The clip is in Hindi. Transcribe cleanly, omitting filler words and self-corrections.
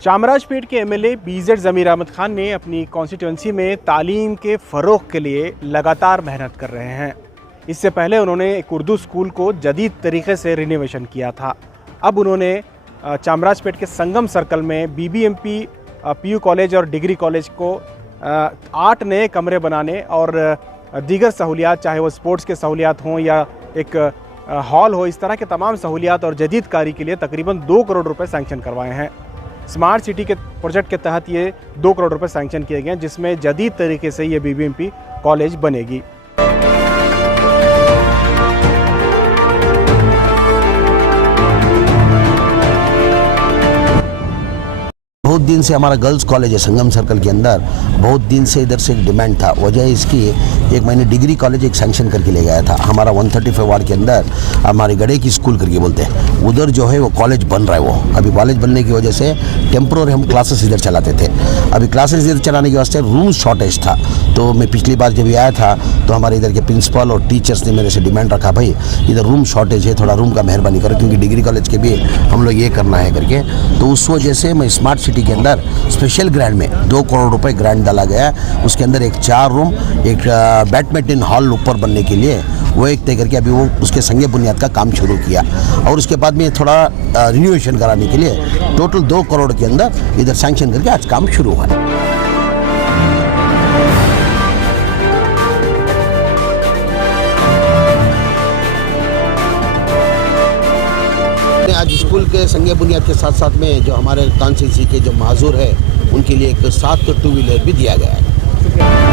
चामराजपेट के एमएलए बीजेड ज़मीर अहमद खान ने अपनी कॉन्स्टिट्यूंसी में तालीम के फ़रोग़ के लिए लगातार मेहनत कर रहे हैं। इससे पहले उन्होंने एक उर्दू स्कूल को जदीद तरीके से रिनोवेशन किया था। अब उन्होंने चामराजपेट के संगम सर्कल में बीबीएमपी पीयू कॉलेज और डिग्री कॉलेज को 8 नए कमरे बनाने और दीगर सहूलियात, चाहे वो स्पोर्ट्स के सहूलियात हों या एक हॉल हो, इस तरह के तमाम सहूलियात और जदीद कारी के लिए तकरीबन 2 करोड़ रुपए सैंक्शन करवाए हैं। स्मार्ट सिटी के प्रोजेक्ट के तहत ये 2 करोड़ रुपए सैंक्शन किए गए हैं, जिसमें जदीद तरीके से ये बीबीएमपी कॉलेज बनेगी। बहुत दिन से हमारा गर्ल्स कॉलेज है संगम सर्कल के अंदर, बहुत दिन से इधर से एक डिमांड था। वजह इसकी एक मैंने डिग्री कॉलेज एक सैंक्शन करके ले गया था। हमारा 135 वार्ड के अंदर हमारे गड़े की स्कूल करके बोलते हैं, उधर जो है वो कॉलेज बन रहा है। वो अभी कॉलेज बनने की वजह से टेम्पोररी हम क्लासेस इधर चलाते थे। अभी क्लासेस इधर चलाने के वास्ते रूम शॉर्टेज था। तो मैं पिछली बार जब आया था तो हमारे इधर के प्रिंसिपल और टीचर्स ने मेरे से डिमांड रखा, भाई इधर रूम शॉर्टेज है, थोड़ा रूम का मेहरबानी करो, क्योंकि डिग्री कॉलेज के भी हम लोग ये करना है करके। तो उस वजह से मैं स्मार्ट सिटी के अंदर स्पेशल ग्रांट में 2 करोड़ रुपए ग्रांट डाला गया। उसके अंदर एक 4 रूम, एक बैडमिंटन हॉल ऊपर बनने के लिए वो एक तय करके अभी वो उसके संगे बुनियाद का काम शुरू किया। और उसके बाद में थोड़ा रिनोवेशन कराने के लिए टोटल 2 करोड़ के अंदर इधर सैंक्शन करके आज काम शुरू हुआ है। आज स्कूल के संगे बुनियाद के साथ साथ में जो हमारे कॉन्स्टिट्यूंसी के जो माजूर है उनके लिए एक 7 2 व्हीलर भी दिया गया है।